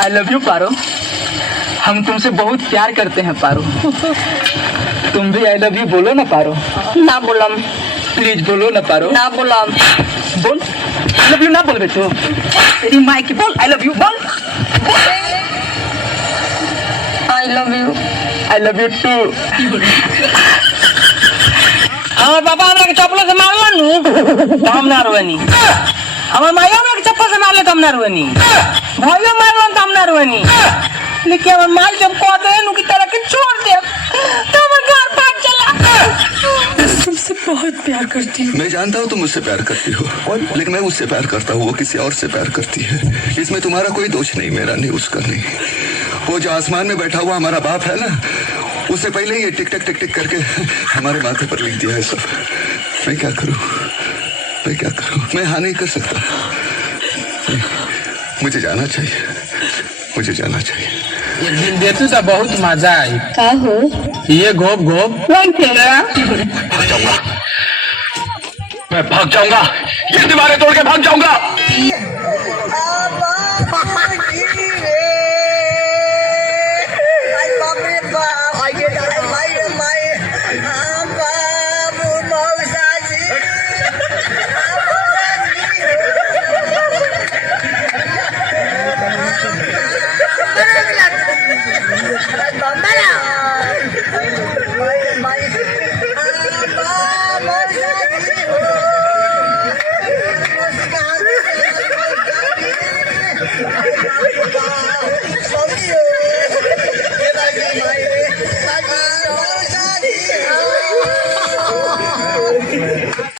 I love you पारो। हम तुमसे बहुत प्यार करते हैं पारो। तुम भी आई लव यू बोलो ना पारो। ना बोलम। प्लीज बोलो ना पारो। ना बोलम। बोल आई लव यू ना बोल बेटो। तेरी माँ की बोल आई लव यू बोल। I love you. I love you too. हमार पापा हमरा के चप्पल से मारलो नु तो हम ना रोनी। हमार माया हमरा के चप्पल से मारले तो हम ना रोनी। भाइयों मारलो तो हम ना रोनी। लेकिन हमार माई जब कह दे नु की तरह के छोड़ दे तो हमार घर भाग चला। तुमसे बहुत प्यार करती हूँ। मैं जानता हूँ तुम मुझसे प्यार करती हो, लेकिन मैं उससे प्यार करता हूँ, वो किसी और से प्यार करती है। इसमें तुम्हारा कोई दोष नहीं, मेरा नहीं, उसका नहीं। वो जो आसमान में बैठा हुआ हमारा बाप है ना, उसने पहले ही टिक टक टिक टिक करके हमारे माथे पर लिख दिया है सब। मैं क्या करूँ, मैं क्या करूँ? मैं हाँ नहीं कर सकता। मुझे जाना चाहिए, मुझे जाना चाहिए। एक दिन देतू तो बहुत मजा आई। का हो ये घोप घोप कौन खेला? मैं भाग जाऊंगा, ये दीवारें तोड़ के भाग जाऊंगा।